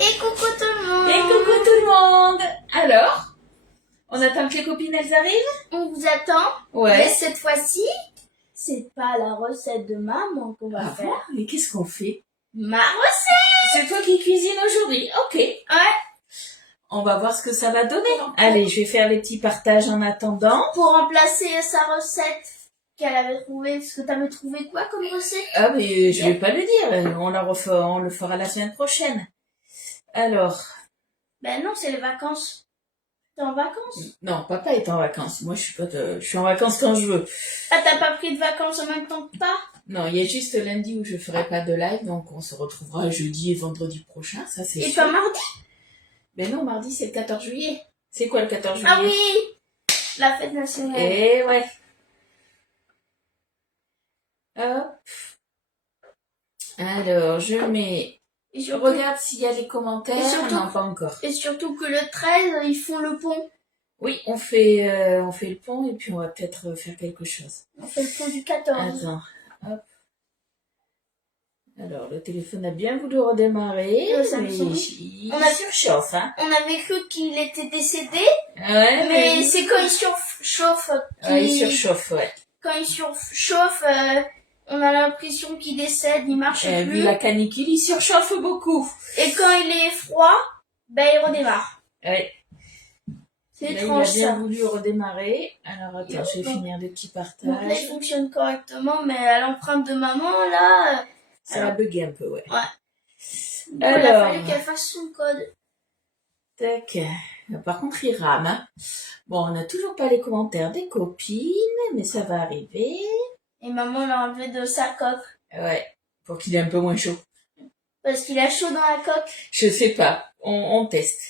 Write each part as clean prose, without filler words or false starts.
Et coucou tout le monde. Et coucou tout le monde. Alors, on attend que les copines elles arrivent? On vous attend. Ouais. Mais cette fois-ci, c'est pas la recette de maman qu'on va Ah bon? faire. Mais qu'est-ce qu'on fait? Ma recette. C'est toi qui cuisines aujourd'hui. Ok. Ouais. On va voir ce que ça va donner. Allez, je vais faire les petits partages en attendant. Pour remplacer sa recette qu'elle avait trouvée. Parce que t'avais trouvé quoi comme recette? Ah mais je vais pas le dire. On le fera la semaine prochaine. Alors. Ben non, c'est les vacances. T'es en vacances? Non, papa est en vacances. Moi, je suis en vacances quand je veux. Ah, t'as pas pris de vacances en même temps que pas? Non, il y a juste lundi où je ferai pas de live, donc on se retrouvera jeudi et vendredi prochain, ça c'est Et sûr. pas mardi? Mais non, mardi c'est le 14 juillet. C'est quoi le 14 juillet? Ah oui! La fête nationale. Eh ouais. Hop. Alors, je mets... Et Je surtout, regarde s'il y a des commentaires. Et surtout- Non, pas encore. et surtout que le 13, ils font le pont. Oui, on fait le pont et puis on va peut-être faire quelque chose. On fait le pont du 14. Attends, hop. Alors, le téléphone a bien voulu redémarrer, Le Samsung. mais il On a- surchauffe, hein. On avait cru qu'il était décédé, Ouais, mais c'est quand il surchauffe ouais, il surchauffe, ouais. quand il surchauffe, on a l'impression qu'il décède, il marche Vu plus. la canicule, il surchauffe beaucoup. Et quand il est froid, ben il redémarre. Ouais. C'est Là, étrange il a bien ça. voulu redémarrer. Alors, attends, je vais Donc- finir les petits Donc là, partages. il fonctionne correctement, mais à l'empreinte de maman, là, Ça a bugué un peu, ouais. il a Alors. fallu qu'elle fasse son code. Tac. Par contre, il rame, hein. Bon, on n'a toujours pas les commentaires des copines, mais ça va arriver. Et maman l'a enlevé de sa coque. Ouais. Pour qu'il ait un peu moins chaud. Parce qu'il a chaud dans la coque. Je sais pas. On teste.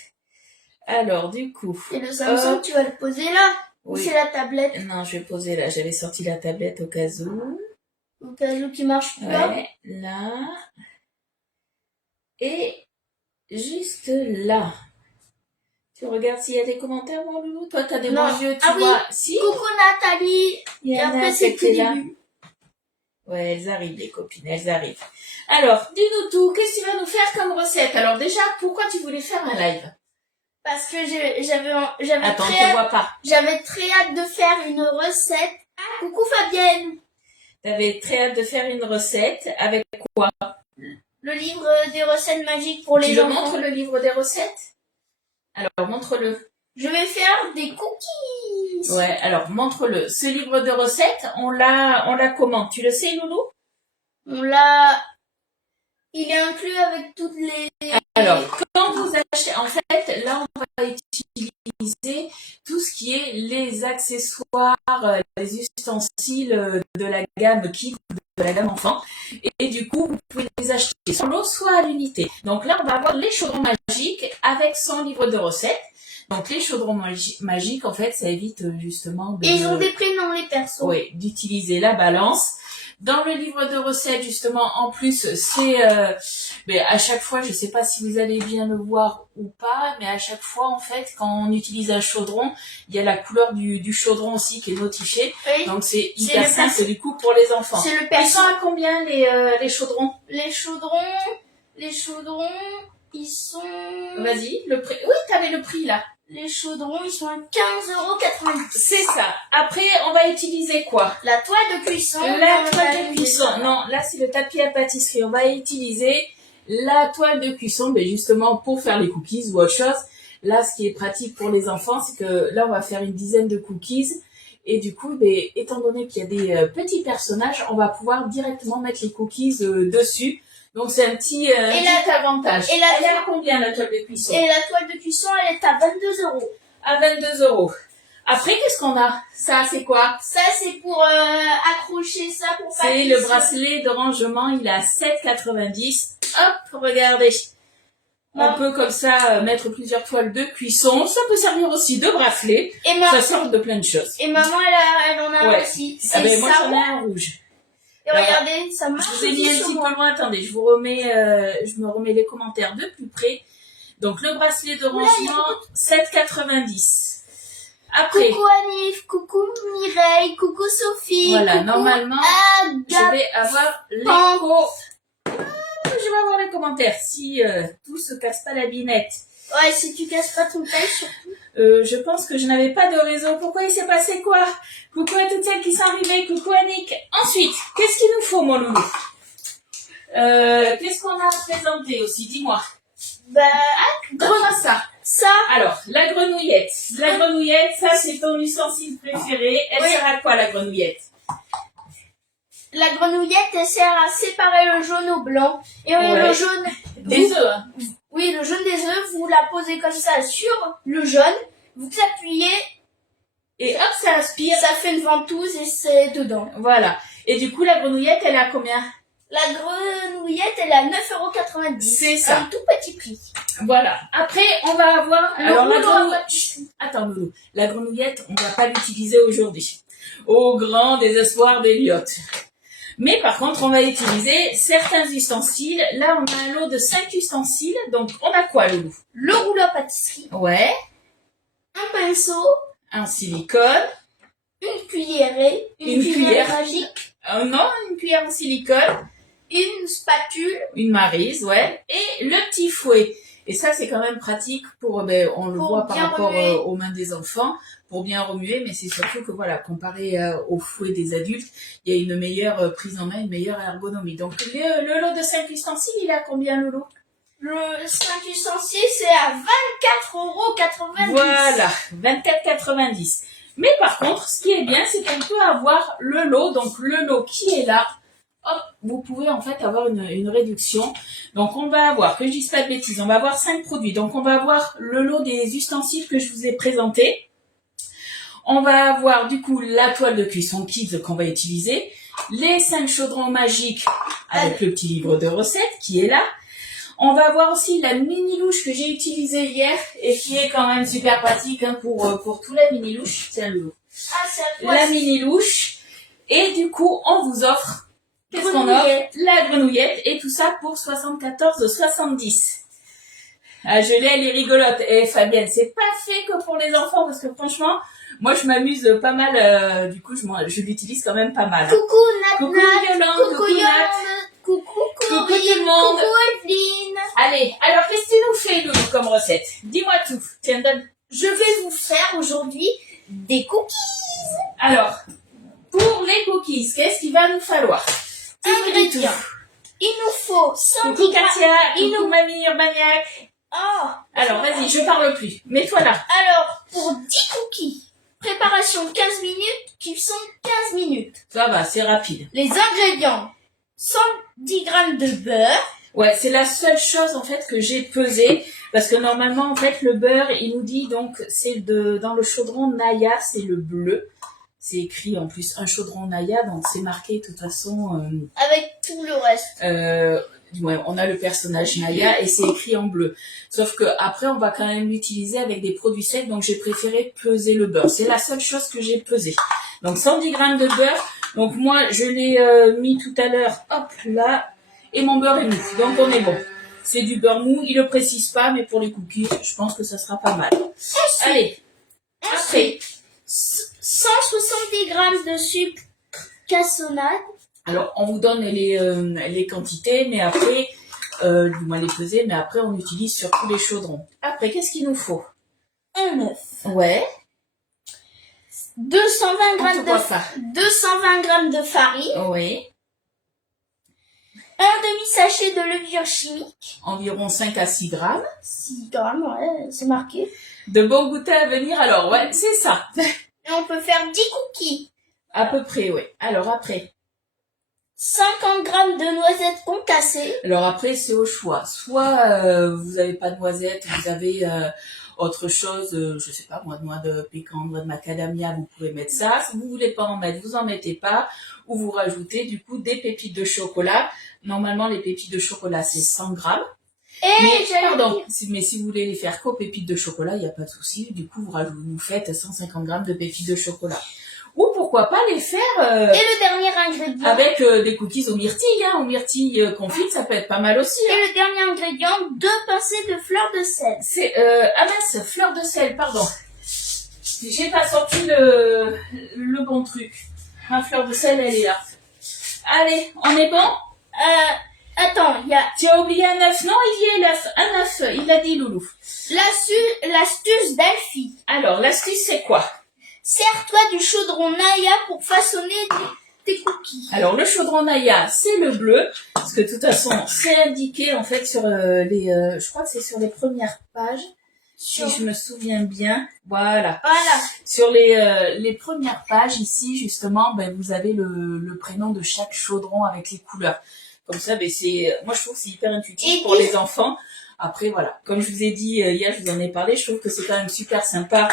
Alors, du coup. Et le Samsung, tu vas le poser là. Ou Oui. c'est la tablette, Non, je vais poser là. J'avais sorti la tablette au cas où. au cas où qui marche pas. Ouais, là. Et juste là. Tu regardes s'il y a des commentaires, mon loulou. Toi, t'as des Non. bons yeux, tu Ah oui. vois. Si. Coucou Nathalie. Il y Et en a après, c'est qui tout étaient là. début. Ouais, elles arrivent, les copines, elles arrivent. Alors, dis-nous tout. Qu'est-ce que tu vas nous faire comme recette? Alors déjà, pourquoi tu voulais faire un live? Parce que j'avais Attends, très je te hâte, vois pas. j'avais très hâte de faire une recette. Ah, coucou Fabienne. T'avais très hâte de faire une recette avec quoi? Le livre des recettes magiques pour Tu les le enfants. montres, le livre des recettes? Alors, montre-le. Je vais faire des cookies. Ouais, alors, montre-le. Ce livre de recettes, on l'a comment? Tu le sais, Loulou? Il est inclus avec toutes les... Alors, quand vous achetez, en fait, là, on va utiliser tout ce qui est les accessoires, les ustensiles de la gamme Kid, de la gamme enfant. Et du coup, vous pouvez les acheter soit en lot, soit à l'unité. Donc là, on va avoir les chaudrons magiques avec son livre de recettes. Donc les chaudrons magiques, en fait, ça évite justement de... Et ils ont des prénoms, les persos. Oui, d'utiliser la balance. Dans le livre de recettes, justement, en plus, c'est... mais à chaque fois, je sais pas si vous allez bien le voir ou pas, mais à chaque fois, en fait, quand on utilise un chaudron, il y a la couleur du chaudron aussi qui est notifiée. Oui. Donc c'est C'est hyper le simple du coup pour les enfants. C'est le Ils perso. sont à combien les chaudrons? Les chaudrons, ils sont... Vas-y, le prix. Oui, t'avais le prix là. Les chaudrons, ils sont à 15,90 €. C'est ça. Après, on va utiliser quoi? La toile de cuisson. La toile de cuisson. Non, là c'est le tapis à pâtisserie. On va utiliser la toile de cuisson, mais justement pour faire les cookies ou autre chose. Là, ce qui est pratique pour les enfants, c'est que là, on va faire une dizaine de cookies. Et du coup, étant donné qu'il y a des petits personnages, on va pouvoir directement mettre les cookies dessus. Donc c'est un petit avantage. Et Elle est à combien la toile de cuisson? Et la toile de cuisson, elle est à 22 €. À 22 €. Après, qu'est-ce qu'on a? Ça, c'est quoi? Ça, c'est pour accrocher ça pour pas C'est qu'il le se- bracelet de rangement, il est à 7,90 €. Hop, regardez. On peut comme ça mettre plusieurs toiles de cuisson. Ça peut servir aussi de bracelet. Et, Ça sert de plein de choses. et maman, elle en a un Ouais. aussi. Ah C'est ben, moi, ça. j'en ai un rouge. Et regardez, ça marche Je vous ai mis aussi un sur petit moi. peu loin. Attendez, je me remets les commentaires de plus près. Donc, le bracelet de rangement, 7,90 €. Après, Coucou Anif, coucou Mireille, coucou Sophie. voilà, coucou normalement, Agathe. je vais avoir l'écho. je vais voir les commentaires si tout se casse pas la binette. Ouais, si tu casses pas ton tel, surtout. Je pense que je n'avais pas de réseau. Pourquoi il s'est passé quoi? Coucou à toutes celles qui sont arrivées. Coucou Annick. Ensuite, qu'est-ce qu'il nous faut, mon loulou? Qu'est-ce qu'on a à présenter aussi? Dis-moi. Bah, Donne-moi ça. ça, Alors, la grenouillette. La grenouillette, ça, c'est ton ustensile préféré. Elle Oui. sert à quoi, la grenouillette? la grenouillette, elle sert à séparer le jaune au blanc. Et Ouais. le jaune, Des œufs, hein. oui, le jaune des œufs, vous la posez comme ça sur le jaune, vous appuyez, Et hop, ça aspire. ça fait une ventouse et c'est dedans. Voilà. Et du coup, la grenouillette, elle a combien? La grenouillette, elle est à 9,90 €. C'est ça. Un tout petit prix. Voilà. Après, on va avoir... Le Alors, la rouleau à grenouillette... pâtisserie. Attends, Loulou. La grenouillette, on va pas l'utiliser aujourd'hui. Au grand désespoir d'Eliott. Mais par contre, on va utiliser certains ustensiles. Là, on a un lot de 5 ustensiles. Donc, on a quoi, Loulou? Le rouleau à pâtisserie, Ouais. un pinceau, Un silicone. une cuillerée, Une cuillère. magique, Non, une cuillère en silicone. une spatule Une maryse, ouais. Et le petit fouet. Et ça, c'est quand même pratique pour, on le Pour voit par bien rapport remuer. aux mains des enfants, pour bien remuer, mais c'est surtout que voilà, comparé au fouet des adultes, il y a une meilleure prise en main, une meilleure ergonomie. Donc, le lot de 5 ustensiles, il est à combien, le lot? Le 5 ustensiles, c'est à 24,90 €. Voilà, 24,90. Mais par contre, ce qui est bien, c'est qu'on peut avoir le lot, donc le lot qui est là, hop, vous pouvez en fait avoir une réduction. Donc on va avoir, que je dise pas de bêtises, on va avoir 5 produits. Donc on va avoir le lot des ustensiles que je vous ai présentés. On va avoir du coup la toile de cuisson Kids qu'on va utiliser, les 5 chaudrons magiques avec le petit livre de recettes qui est là. On va avoir aussi la mini louche que j'ai utilisée hier et qui est quand même super pratique hein, pour tout la mini louche. Tiens le Ah, c'est à toi. la mini louche. Et du coup, on vous offre, qu'est-ce qu'on offre? Grenouillette. La grenouillette et tout ça pour 74,70. Ah, je l'ai, elle est rigolote. Et Fabienne, c'est pas fait que pour les enfants parce que franchement, moi je m'amuse pas mal. Du coup, je l'utilise quand même pas mal. Coucou Nat Coucou Nat, Yolande, coucou coucou Nat. Yolande, coucou Coucou Corinne, tout le monde. coucou Evelyne. Allez, alors qu'est-ce que tu nous fais, Loulou, comme recette? Dis-moi tout. Tiens, donne. Je vais vous faire aujourd'hui des cookies. Alors, pour les cookies, qu'est-ce qu'il va nous falloir? Ingrédients. Il nous faut 110 Coucou grammes. Katia, Il coucou nous... Mamie Urbaniac. Oh. Alors, vas-y, je parle plus. Mets-toi là. Alors, pour 10 cookies, préparation 15 minutes, cuisson 15 minutes. Ça va, c'est rapide. Les ingrédients, 110 grammes de beurre, Ouais, c'est la seule chose en fait que j'ai pesée parce que normalement en fait le beurre, il nous dit donc c'est dans le chaudron Naya, c'est le bleu. C'est écrit en plus un chaudron Naya, donc c'est marqué de toute façon. avec tout le reste. Ouais, on a le personnage Naya et c'est écrit en bleu. Sauf que après on va quand même l'utiliser avec des produits secs, donc j'ai préféré peser le beurre. C'est la seule chose que j'ai pesée. Donc 110 grammes de beurre. Donc moi je l'ai mis tout à l'heure, hop là, et mon beurre est mou. Donc on est bon. C'est du beurre mou, il le précise pas, mais pour les cookies, je pense que ça sera pas mal. Allez, après. 170 grammes de sucre cassonade, Alors, on vous donne les quantités, mais après, du moins les peser, mais après, on utilise sur tous les chaudrons. Après, qu'est-ce qu'il nous faut? un œuf, Ouais. 220 grammes On te voit pas. 220 grammes de farine, Oui. un demi-sachet de levure chimique, Environ 5 à 6 grammes. 6 grammes, ouais, c'est marqué. De bons goûters à venir, alors, ouais, c'est ça. Et on peut faire 10 cookies. À peu près, oui. Alors après. 50 grammes de noisettes concassées, Alors après, c'est au choix. Soit vous avez pas de noisettes, vous avez autre chose, je sais pas moi, noix de pécan, noix de macadamia, vous pouvez mettre ça. Si vous voulez pas en mettre, vous en mettez pas. Ou vous rajoutez du coup des pépites de chocolat. Normalement, les pépites de chocolat, c'est 100 grammes. et Mais j'allais pardon, dire, mais si vous voulez les faire qu'aux pépites de chocolat, il n'y a pas de souci. Du coup, vous faites 150 grammes de pépites de chocolat. Ou pourquoi pas les faire et le dernier ingrédient, avec des cookies aux myrtilles. Aux myrtilles confites, ça peut être pas mal aussi. et le dernier ingrédient, 2 pincées de fleurs de sel. C'est ah mince, fleur de sel, pardon. J'ai pas sorti le bon truc. Ma fleur de sel, elle est là. Allez, on est bon? Attends, il y a Tu as oublié un œuf? Non, il y a l'œuf. Un œuf, il a dit Loulou. l'astuce d'Elfie. Alors, l'astuce, c'est quoi? Sers-toi du chaudron Naya pour façonner tes cookies. Alors, le chaudron Naya, c'est le bleu. Parce que de toute façon, c'est indiqué, en fait, sur je crois que c'est sur les premières pages. Si je me souviens bien. Voilà. Voilà. Sur les premières pages, ici, justement, ben, vous avez le prénom de chaque chaudron avec les couleurs. Comme ça, ben, moi, je trouve que c'est hyper intuitif pour les enfants. Après, voilà. Comme je vous ai dit hier, je vous en ai parlé, je trouve que c'est quand même super sympa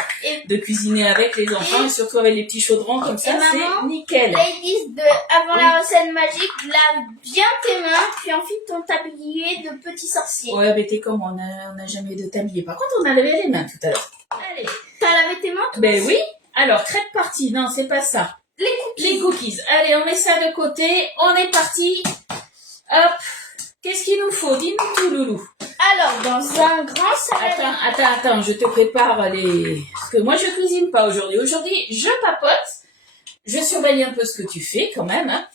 de cuisiner avec les enfants et surtout avec les petits chaudrons comme ça, c'est nickel. Ils disent avant la recette magique, lave bien tes mains, puis enfile ton tablier de petit sorcier. Ouais, mais t'es comme on n'a jamais de tablier. Par contre, on a lavé les mains tout à l'heure. Allez. T'as lavé tes mains? Ben oui. Alors, crêpe partie. Non, c'est pas ça. Les cookies. Allez, on met ça de côté. On est parti. Hop. Qu'est-ce qu'il nous faut? Dis-nous tout, Loulou. Alors, dans un grand saladier... Attends, je te prépare Parce que moi, je cuisine pas aujourd'hui. Aujourd'hui, je papote. Je surveille un peu ce que tu fais, quand même. Hein.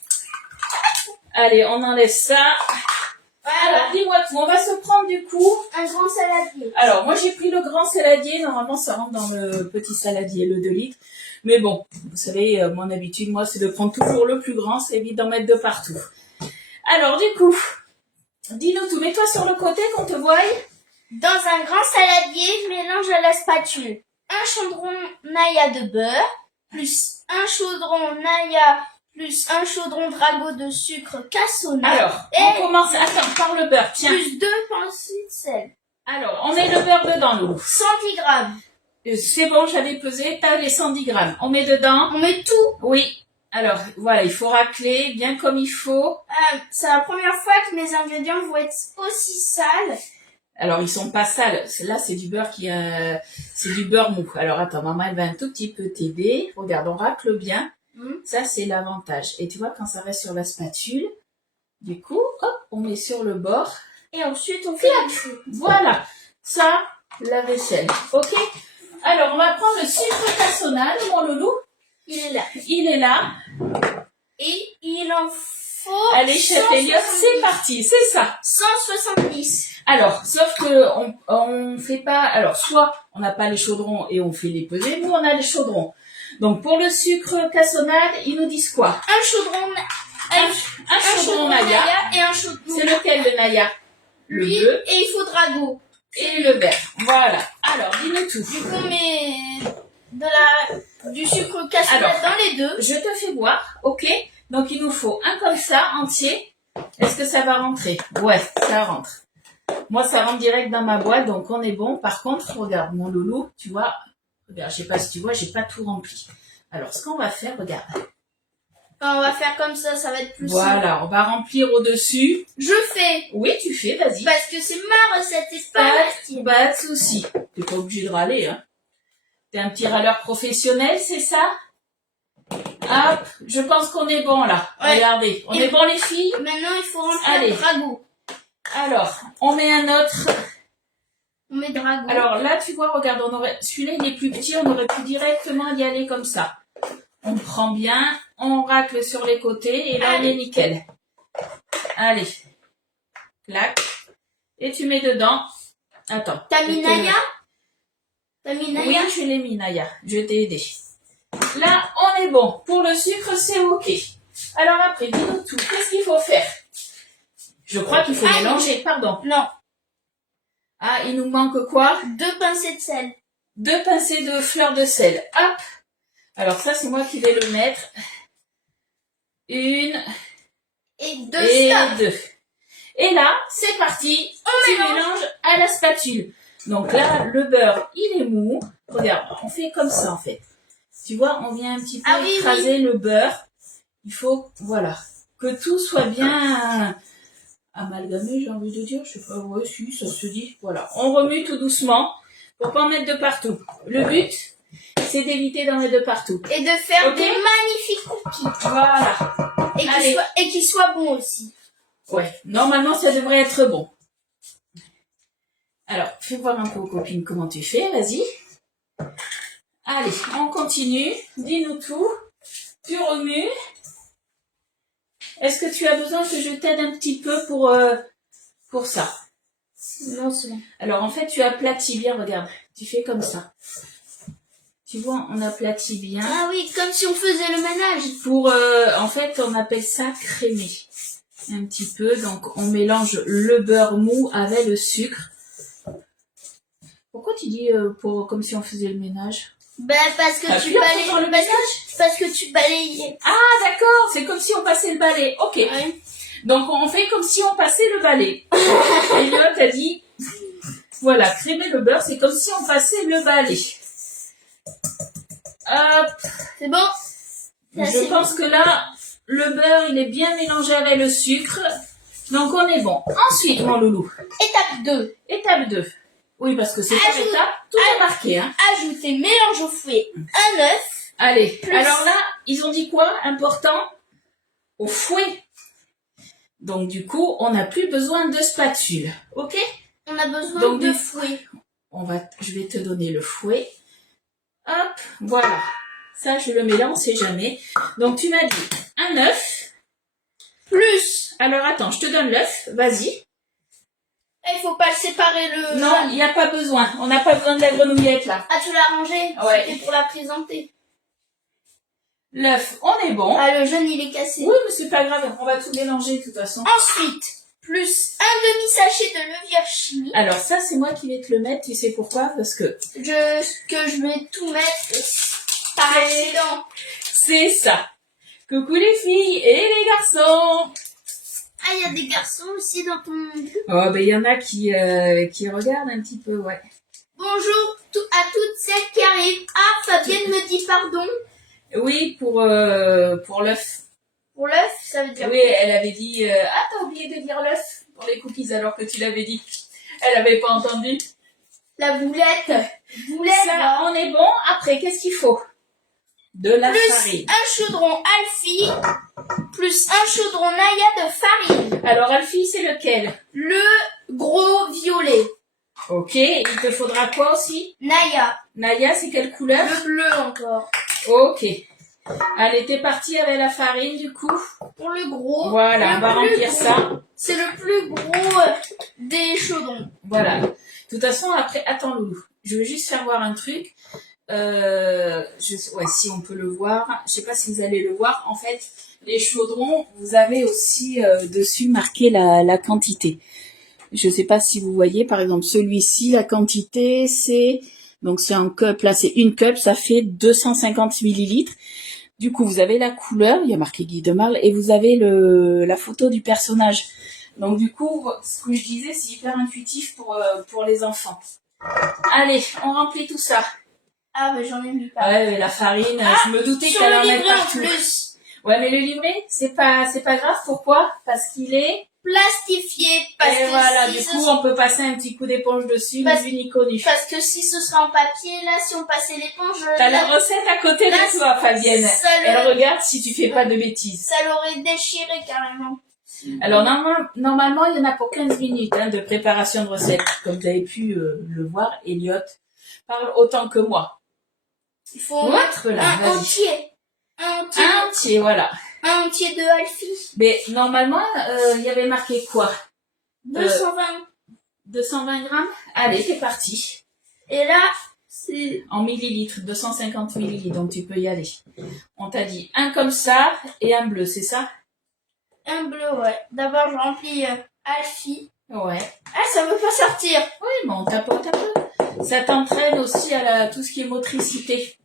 Allez, on enlève ça. Voilà. Alors, dis-moi tout. On va se prendre, du coup... un grand saladier. Alors, moi, j'ai pris le grand saladier. Normalement, ça rentre dans le petit saladier, le 2 litres. Mais bon, vous savez, mon habitude, moi, c'est de prendre toujours le plus grand. C'est évite d'en mettre de partout. Alors, du coup... dis-nous tout, mets-toi sur le côté qu'on te voie. Dans un grand saladier, mélange à la spatule un chaudron Naya de beurre, plus un chaudron Naya, plus un chaudron Drago de sucre cassonade. Alors, on commence, attends, par le beurre, tiens. Plus 2 pincées de sel. Alors, on met le beurre dedans, Loulou. 110 grammes. C'est bon, j'avais pesé, t'as les 110 grammes. On met dedans. On met tout. Oui. Alors, voilà, il faut racler bien comme il faut. C'est la première fois que mes ingrédients vont être aussi sales. Alors, ils sont pas sales. Là, c'est du beurre c'est du beurre mou. Alors, attends, maman, elle va un tout petit peu t'aider. Regarde, on racle bien. Ça, c'est l'avantage. Et tu vois, quand ça reste sur la spatule, du coup, hop, on met sur le bord. Et ensuite, on fait la vaisselle. Voilà. Ça, la vaisselle. Ok? Alors, on va prendre le sucre cassonade, mon loulou. Il est là. Il est là. Et il en faut... Allez, chef Elliot, c'est parti, c'est ça. 170. Alors, sauf que on fait pas... Alors, soit on n'a pas les chaudrons et on fait les pesées, nous, on a les chaudrons. Donc, pour le sucre cassonade, ils nous disent quoi? Un chaudron... Un chaudron Naya. Et un chaudron... C'est lequel, le Naya? Le bleu. Et il faut Drago. Et le vert. Voilà. Alors, dis-nous tout. Du coup, on met du sucre cassonade dans les deux. Je te fais voir, ok? Donc, il nous faut un comme ça, entier. Est-ce que ça va rentrer? Ouais, ça rentre. Moi, ça rentre direct dans ma boîte, donc on est bon. Par contre, regarde, mon loulou, tu vois, regarde, je sais pas si tu vois, j'ai pas tout rempli. Alors, ce qu'on va faire, regarde. On va faire comme ça, ça va être plus simple. Voilà, on va remplir au-dessus. Je fais. Oui, tu fais, vas-y. Parce que c'est ma recette, c'est pas la tienne. Pas de souci. T'es pas obligé de râler, hein. T'es un petit râleur professionnel, c'est ça? Hop, je pense qu'on est bon là. Ouais. Regardez, on est bon les filles? Maintenant, il faut remplir le Drago. Alors, on met un autre. On met Drago. Alors là, tu vois, regarde, celui-là il est plus petit, on aurait pu directement y aller comme ça. On prend bien, on racle sur les côtés et là on est nickel. Allez, clac. Et tu mets dedans. Attends. T'as mis Naya? T'as mis Naya? Oui, je l'ai mis Naya. Je t'ai aidé. Là, on est bon. Pour le sucre, c'est ok. Alors après, dis-nous tout. Qu'est-ce qu'il faut faire? Je crois qu'il faut mélanger. Pardon. Non. Ah, il nous manque quoi? 2 pincées de sel. 2 pincées de fleur de sel. Hop. Alors ça, c'est moi qui vais le mettre. 1 et 2. Et là, c'est parti. On mélange à la spatule. Donc là, le beurre, il est mou. Regarde, on fait comme ça en fait. Tu vois, on vient un petit peu écraser le beurre. Il faut, voilà, que tout soit bien amalgamé, j'ai envie de dire. Je sais pas, ouais, si, ça se dit. Voilà, on remue tout doucement pour pas en mettre de partout. Le but, c'est d'éviter d'en mettre de partout. Et de faire des magnifiques cookies. Voilà. Et qu'ils soient bons aussi. Ouais, normalement, ça devrait être bon. Alors, fais voir un peu aux copines comment tu fais, vas-y. Allez, on continue. Dis-nous tout. Tu remues. Est-ce que tu as besoin que je t'aide un petit peu pour ça? Non, c'est bon. Alors en fait, tu aplatis bien, regarde. Tu fais comme ça. Tu vois, on aplatit bien. Ah oui, comme si on faisait le ménage. En fait, on appelle ça crémer. Un petit peu, donc on mélange le beurre mou avec le sucre. Pourquoi tu dis comme si on faisait le ménage? Ben, parce que tu balayes. Pour le ménage? Parce que tu balayais. Ah d'accord, c'est comme si on passait le balai. Ok. Oui. Donc on fait comme si on passait le balai. Elliot a dit, voilà, crémer le beurre, c'est comme si on passait le balai. Hop. C'est bon? Je pense que là, le beurre, il est bien mélangé avec le sucre. Donc on est bon. Ensuite, mon loulou. Étape 2. Étape 2. Oui, parce que c'est par étape, tout est marqué. Hein. Ajouter mélange au fouet un œuf. Allez, alors là, ils ont dit quoi? Important? Au fouet. Donc du coup, on n'a plus besoin de spatule. Ok? On a besoin de fouet. Je vais te donner le fouet. Hop, voilà. Ça, je le mets là, on sait jamais. Donc tu m'as dit un œuf. Plus. Alors attends, je te donne l'œuf. Vas-y. Il faut pas le séparer le... Non, il n'y a pas besoin. On n'a pas besoin de la grenouillette là. Ah, tu l'as rangé? Ouais. C'était pour la présenter. L'œuf, on est bon. Ah, le jaune, il est cassé. Oui, mais c'est pas grave. On va tout mélanger de toute façon. Ensuite, plus un demi-sachet de levure chimique. Alors ça, c'est moi qui vais te le mettre. Tu sais pourquoi? Parce que... je vais tout mettre par accident. C'est ça. Coucou les filles et les garçons. Ah, il y a des garçons aussi dans ton... Oh, ben il y en a qui regardent un petit peu, ouais. Bonjour à toutes celles qui arrivent. Ah, Fabienne me dit pardon. Oui, pour l'œuf. Pour l'œuf, ça veut dire... Oui, elle avait dit... ah, t'as oublié de dire l'œuf pour les cookies alors que tu l'avais dit. Elle avait pas entendu. La boulette. Ça, Là. on est bon. Après, qu'est-ce qu'il faut? De la farine. Un chaudron Alfie, plus un chaudron Naya de farine. Alors, Alfie, c'est lequel? Le gros violet. Ok, il te faudra quoi aussi? Naya. Naya, c'est quelle couleur? Le bleu encore. Ok. Allez, t'es partie avec la farine, du coup. Pour le gros. Voilà, on va remplir ça. C'est le plus gros des chaudrons. Voilà. De toute façon, après, attends, Loulou. Je veux juste faire voir un truc. Ouais, si on peut le voir. Je sais pas si vous allez le voir. En fait, les chaudrons, vous avez aussi dessus marqué la quantité. Je sais pas si vous voyez, par exemple, celui-ci, la quantité, c'est... Donc, c'est un cup. Là, c'est une cup. Ça fait 250 millilitres. Du coup, vous avez la couleur. Il y a marqué Guy de Marle. Et vous avez la photo du personnage. Donc, du coup, ce que je disais, c'est hyper intuitif pour les enfants. Allez, on remplit tout ça. Ah, mais j'en ai mis pas. Ouais, mais la farine, je me doutais qu'elle en mettait partout. Plus. Ouais, mais le livret, c'est pas grave. Pourquoi? Parce qu'il est plastifié. Et voilà, du coup, on peut passer un petit coup d'éponge dessus, ni vu ni connu. Parce que si ce serait en papier, là, si on passait l'éponge... T'as la recette à côté de toi, Fabienne. Elle regarde si tu fais pas de bêtises. Ça l'aurait déchiré carrément. Alors, normalement, il y en a pour 15 minutes de préparation de recette. Comme vous avez pu le voir, Elliot parle autant que moi. Il faut mettre un entier. Un entier, voilà. Un entier de Alfie. Mais normalement, il y avait marqué quoi? 220. 220 grammes? Allez, c'est parti. Et là, c'est... En millilitres, 250 millilitres, donc tu peux y aller. On t'a dit un comme ça et un bleu, c'est ça? Un bleu, ouais. D'abord, je remplis Alfie. Ouais. Ah, ça veut pas sortir. Oui, mais on tapote un peu. Ça t'entraîne aussi à tout ce qui est motricité.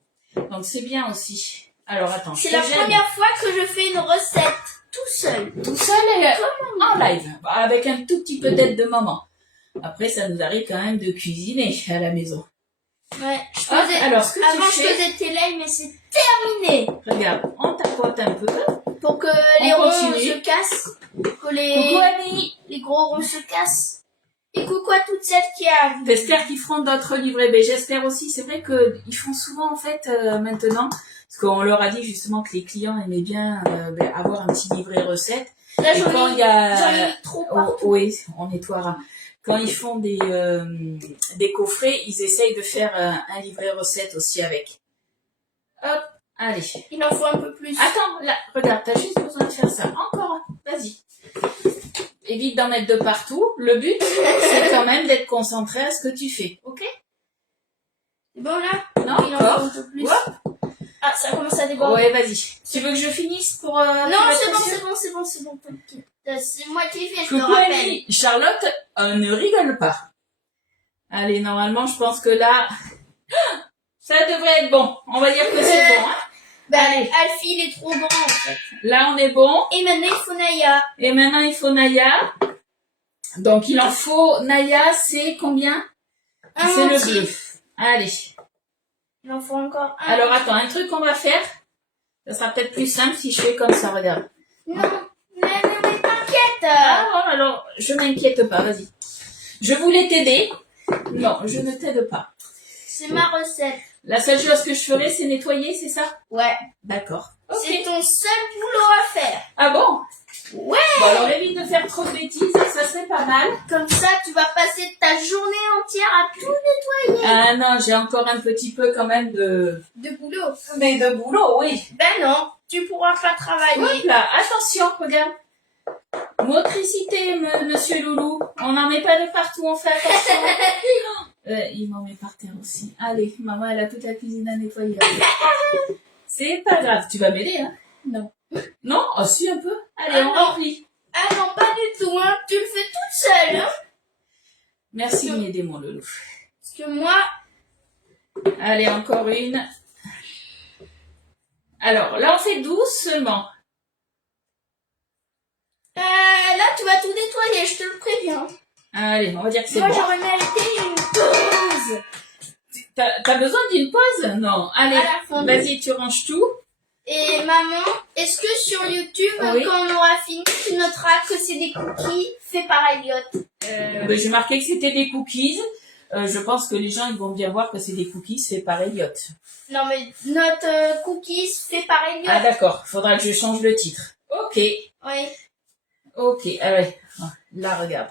Donc c'est bien aussi. Alors attends, c'est la première fois que je fais une recette tout seul. Tout seul et en live, avec un tout petit peu d'aide de maman. Après, ça nous arrive quand même de cuisiner à la maison. Ouais. Alors, ce que avant, tu fais, je faisais tes lives, mais c'est terminé. Regarde, on tapote un peu. Pour que les ronds se cassent. Que Coucou Annie. Les gros ronds se cassent. Et coucou à toutes celles qui arrivent. J'espère qu'ils feront d'autres livrets. Mais j'espère aussi, c'est vrai qu'ils font souvent en fait maintenant, parce qu'on leur a dit justement que les clients aimaient bien avoir un petit livret recette. Là, et quand il y a... j'en ai trop partout. Oui, on nettoiera. Quand ils font des coffrets, ils essayent de faire un livret recette aussi avec. Hop, Allez. Il en faut un peu plus. Attends, là, regarde, t'as juste besoin de faire ça. Encore, vas-y. Évite d'en mettre de partout. Le but, c'est quand même d'être concentré à ce que tu fais. Ok? C'est bon là? Non, Il en faut encore. un peu plus. Hop. Ah, ça commence à déborder. Ouais, vas-y. Tu veux que je finisse pour... Non, pour c'est être bon, sûr c'est bon, c'est bon, c'est bon, c'est bon. C'est moi qui l'ai fait, je te Coucou rappelle. Annie. Charlotte, ne rigole pas. Allez, normalement, je pense que là, ça devrait être bon. On va dire que c'est bon. Hein. Bah, Allez. Alfie, il est trop grand en fait. Là, on est bon. Et maintenant, il faut Naya. Et maintenant, il faut Naya. Donc, il en faut... Naya, c'est combien? Un C'est le entier. bleu. Allez. Il en faut encore un. Alors, attends, un truc qu'on va faire. Ça sera peut-être plus simple si je fais comme ça, regarde. Non, mais t'inquiète. Ah, bon, alors, je m'inquiète pas, vas-y. Je voulais t'aider. Non, je ne t'aide pas. C'est ma recette. La seule chose que je ferai, c'est nettoyer, c'est ça? Ouais. D'accord. C'est Ok. ton seul boulot à faire. Ah bon? Ouais. Bon, alors évite de faire trop de bêtises, ça serait pas mal. Comme ça, tu vas passer ta journée entière à tout nettoyer. Ah non, j'ai encore un petit peu quand même de... De boulot. Mais de boulot, oui. Ben non, tu pourras pas travailler. Hop là, attention, regarde. Motricité, monsieur Loulou. On n'en met pas de partout, on fait attention. Il m'en met par terre aussi. Allez, maman, elle a toute la cuisine à nettoyer. C'est pas grave, tu vas m'aider, hein? Non. Non? Oh si, un peu. Allez, Ah on non. remplit. Ah non, pas du tout, hein. Tu le fais toute seule, hein. Merci de m'aider, mon loulou. Parce que moi, Allez, encore une. Alors, là, on fait doucement. là, tu vas tout nettoyer, je te le préviens. Allez, on va dire que c'est Moi, bon. j'aurais mérité une pause. T'as besoin d'une pause? Non. Allez, À la fin. vas-y, tu ranges tout. Et maman, est-ce que sur YouTube, Oui. quand on aura fini, tu noteras que c'est des cookies faits par Elliot? J'ai marqué que c'était des cookies. Je pense que les gens ils vont bien voir que c'est des cookies faits par Elliot. Non, mais note cookies faits par Elliot. Ah d'accord, faudra que je change le titre. Ok, Oui. ok, allez, là regarde.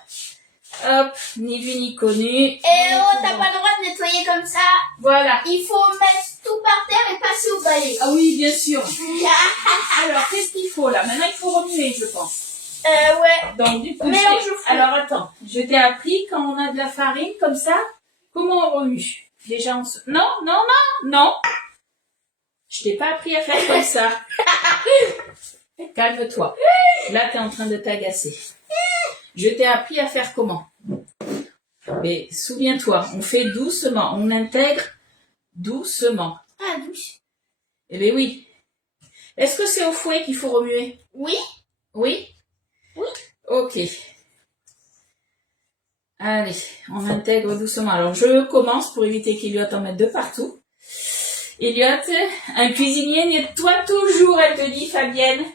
Hop, ni vu ni connu. Et oh, t'as pas le droit de nettoyer comme ça. Voilà. Il faut mettre tout par terre et passer au balai. Ah oui, bien sûr. Alors, qu'est-ce qu'il faut là? Maintenant, il faut remuer, je pense. Ouais. Donc, du coup, Mélange au fouet. alors attends, je t'ai appris quand on a de la farine comme ça, comment on remue. Déjà, Non, non, non, non. Je t'ai pas appris à faire comme ça. Calme-toi. Là, t'es en train de t'agacer. Je t'ai appris à faire comment? Mais souviens-toi, on fait doucement, on intègre doucement. Ah, douce. Eh bien oui. Est-ce que c'est au fouet qu'il faut remuer? Oui. Oui? Oui. Ok. Allez, on intègre doucement. Alors, je commence pour éviter qu'Eliott en mette de partout. Eliott, un cuisinier nettoie toujours, elle te dit, Fabienne.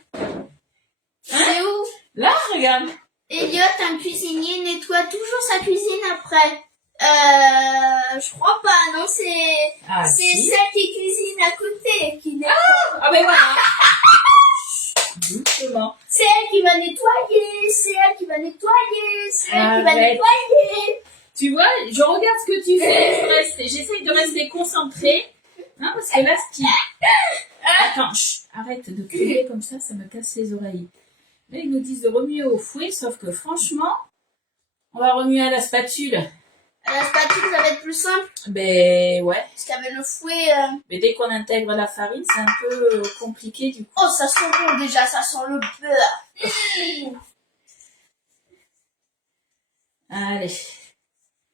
C'est où? Là, regarde. Elliot, un cuisinier, nettoie toujours sa cuisine après. Je crois pas, non, c'est Ah, c'est si. celle qui cuisine à côté qui nettoie. Ah, ben voilà. Doucement. C'est elle qui va nettoyer, c'est elle qui va nettoyer, c'est elle qui va Arrête. nettoyer. Tu vois, je regarde ce que tu fais, j'essaye de rester concentrée. Hein, parce que là, ce qui... Attends, chut, arrête de crier comme ça me casse les oreilles. Là, ils nous disent de remuer au fouet, sauf que franchement, on va remuer à la spatule. À la spatule, ça va être plus simple, Ben ouais, parce qu'avec le fouet... mais dès qu'on intègre la farine, c'est un peu compliqué du coup. Oh, ça sent bon déjà, ça sent le beurre. Allez,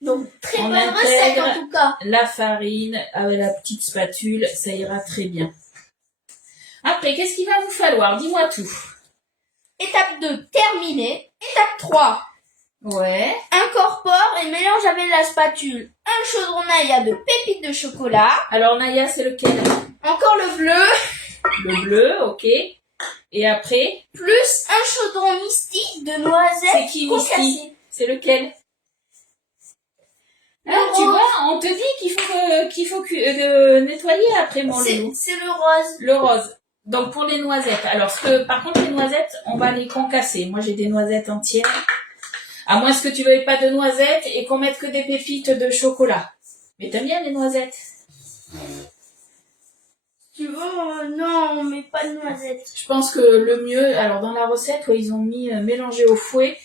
Donc, très On bonne recette intègre en tout cas. la farine avec la petite spatule, ça ira très bien. Après, qu'est-ce qu'il va vous falloir? Dis-moi tout. Étape 2, terminée. Étape 3, Ouais. incorpore et mélange avec la spatule un chaudron Naya de pépites de chocolat. Alors Naya, c'est lequel? Encore le bleu, Le bleu, ok. Et après, plus un chaudron Misty de noisettes c'est qui Misty? concassées. C'est lequel? Ah, Le tu rose. vois, on te dit qu'il faut nettoyer après mon loulou. C'est le rose. Le rose. Donc pour les noisettes. Alors par contre les noisettes, on va les concasser. Moi j'ai des noisettes entières. À moins que tu veuilles pas de noisettes et qu'on mette que des pépites de chocolat. Mais t'aimes bien les noisettes? Tu veux non, mais pas de noisettes. Je pense que le mieux, alors dans la recette, ouais, ils ont mis mélanger au fouet,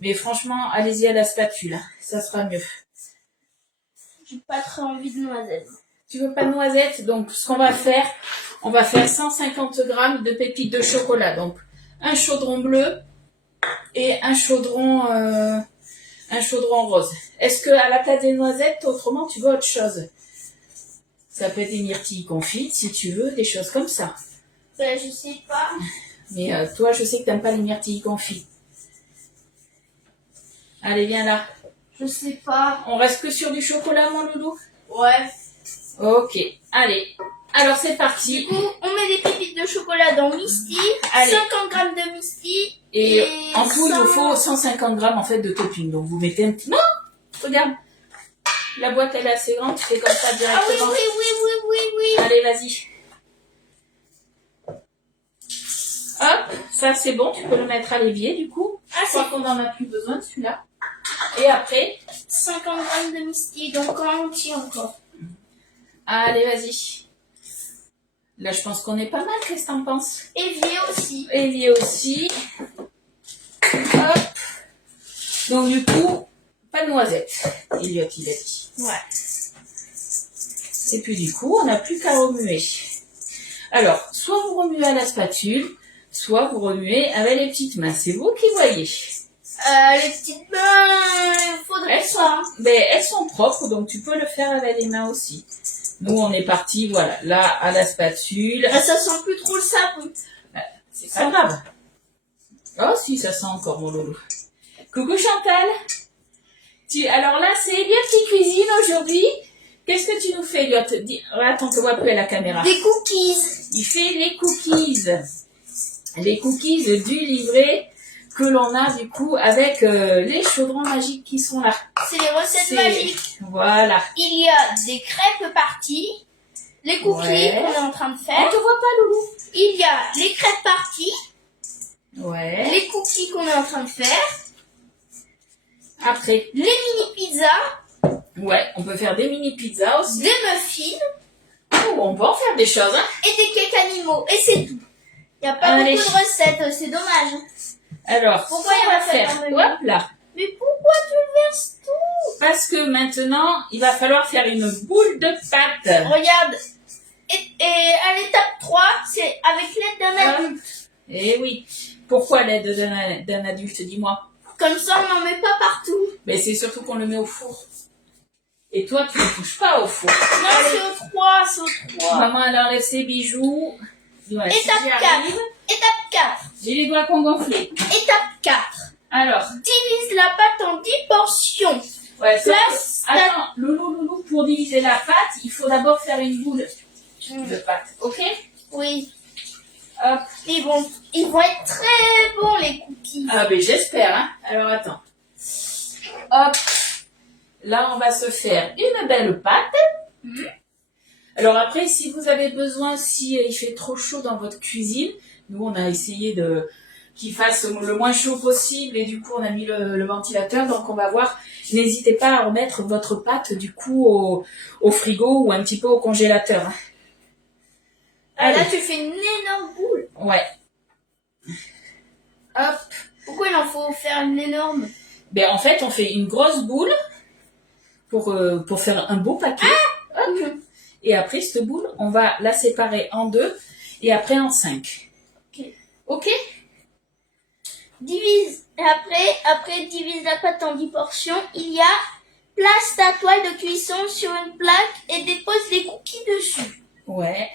mais franchement, allez-y à la spatule, hein, ça sera mieux. J'ai pas très envie de noisettes. Tu veux pas de noisettes? Donc, ce qu'on va faire, on va faire 150 grammes de pépites de chocolat. Donc, un chaudron bleu et un chaudron rose. Est-ce que à la place des noisettes, autrement, tu veux autre chose? Ça peut être des myrtilles confites, si tu veux, des choses comme ça. Ben, je sais pas. Mais toi, je sais que t'aimes pas les myrtilles confites. Allez, viens là. Je sais pas. On reste que sur du chocolat, mon loulou? Ouais. Ok, allez. Alors, c'est parti. Du coup, on met des pépites de chocolat dans Misty. Allez. 50 grammes de Misty. Et en tout, il 100 vous faut 150 grammes en fait de topping. Donc, vous mettez un petit... Non! Regarde. La boîte, elle est assez grande. Tu fais comme ça Ah oui, directement. oui. Allez, vas-y. Hop, ça c'est bon. Tu peux le mettre à l'évier, du coup. Ah, Je crois qu'on n'en a plus besoin de celui-là. Et après... 50 grammes de Misty, donc en entier encore. Allez, vas-y. Là, je pense qu'on est pas mal. Qu'est-ce que t'en penses? Évier aussi. Évier aussi. Hop. Donc, du coup, pas de noisettes. Elliot, il a dit. Ouais. Et puis, du coup, on n'a plus qu'à remuer. Alors, soit vous remuez à la spatule, soit vous remuez avec les petites mains. C'est vous qui voyez. Les petites mains, faudrait ça. Ben, elles sont propres, donc tu peux le faire avec les mains aussi. Nous, on est parti, voilà, là, à la spatule. Ah, ça sent plus trop le savon. C'est pas grave. Oh, si, ça sent encore, mon loulou. Coucou Chantal. Alors là, c'est Elliot qui cuisine aujourd'hui. Qu'est-ce que tu nous fais, Elliot? Attends, on te voit plus à la caméra. Des cookies. Il fait les cookies. Les cookies du livret que l'on a, du coup, avec les chaudrons magiques qui sont là. C'est les recettes magiques. Voilà. Il y a des crêpes parties, les cookies Ouais. qu'on est en train de On faire. te voit pas, Loulou. Il y a les crêpes parties, Ouais. les cookies qu'on est en train de faire, Après, les mini pizzas, ouais, on peut faire des mini pizzas aussi. des muffins Oh, on peut en faire des choses, hein. et des cakes animaux. Et c'est tout. Il n'y a pas Allez. beaucoup de recettes, c'est dommage. Alors, Pourquoi ce il qu'on va va faire faire, un menu? hop là. Mais pourquoi tu le verses tout? Parce que maintenant, il va falloir faire une boule de pâte. Regarde. Et à l'étape 3, c'est avec l'aide d'un adulte. Eh oui. Pourquoi l'aide d'un adulte, dis-moi? Comme ça, on n'en met pas partout. Mais c'est surtout qu'on le met au four. Et toi, tu ne touches pas au four. Non, Allez. c'est au 3, c'est au 3. Maman, elle enlève ses bijoux. Ouais, si Étape j'y 4. arrive, Étape 4. j'ai les doigts qu'on gonflés. Étape 4. Alors, Divise la pâte en 10 portions. ouais, sauf Place que- attends, Loulou, pour diviser la pâte, il faut d'abord faire une boule de pâte. Ok? Oui. Hop. Ils vont être très bons, les cookies. Ah, ben j'espère, hein. Alors, attends. Hop. Là, on va se faire une belle pâte. Alors après, si vous avez besoin, si il fait trop chaud dans votre cuisine, nous, on a essayé qu'il fasse le moins chaud possible et du coup, on a mis le ventilateur. Donc, on va voir. N'hésitez pas à remettre votre pâte, du coup, au frigo ou un petit peu au congélateur. Hein. Ah, là, Allez. tu fais une énorme boule. Ouais. Hop. Pourquoi il en faut faire une énorme? Ben, en fait, on fait une grosse boule pour faire un beau paquet. Hop. Et après, cette boule, on va la séparer en 2 et après en 5. Ok. Ok? Divise. Et après, divise la pâte en 10 portions. Il y a place ta toile de cuisson sur une plaque et dépose les cookies dessus. Ouais.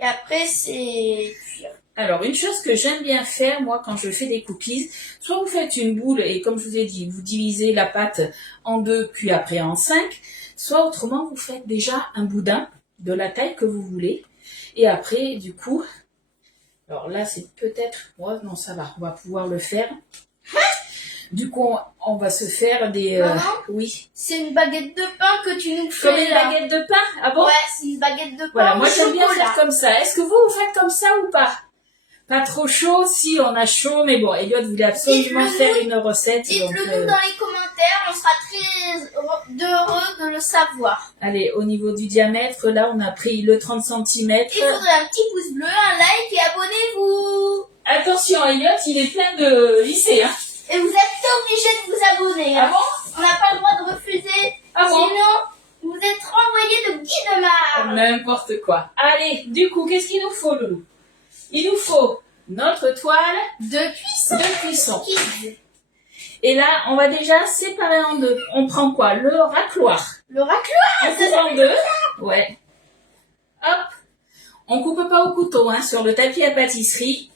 Et après, c'est cuire. Alors, une chose que j'aime bien faire, moi, quand je fais des cookies, soit vous faites une boule et comme je vous ai dit, vous divisez la pâte en 2 puis après en 5, soit autrement, vous faites déjà un boudin de la taille que vous voulez. Et après, du coup, alors là, c'est peut-être... Oh, non, ça va, on va pouvoir le faire. Du coup, on va se faire des... Maman, oui. c'est une baguette de pain que tu nous fais Comme une là. baguette de pain. Ah bon? Ouais, c'est une baguette de pain Voilà, au moi j'aime bien chocolat. faire comme ça. Est-ce que vous faites comme ça ou pas? Pas trop chaud, si on a chaud, mais bon, Elliot voulait absolument faire une recette. Dites-le donc, nous dans les commentaires, on sera très heureux de le savoir. Allez, au niveau du diamètre, là, on a pris le 30 cm. Il faudrait un petit pouce bleu, un like et abonnez-vous. Attention, Elliot, il est plein de lycéens. Et vous êtes obligés de vous abonner. Ah Hein. bon? On n'a pas le droit de refuser. Ah bon? Sinon, vous êtes renvoyés de Guidemar. N'importe quoi. Allez, du coup, qu'est-ce qu'il nous faut, Loulou? Il nous faut notre toile De cuisson. de cuisson. Kids. Et là, on va déjà séparer en deux. On prend quoi? Le racloir. Le racloir. On coupe en deux. Ouais. Hop. On coupe pas au couteau, hein, sur le tapis à pâtisserie.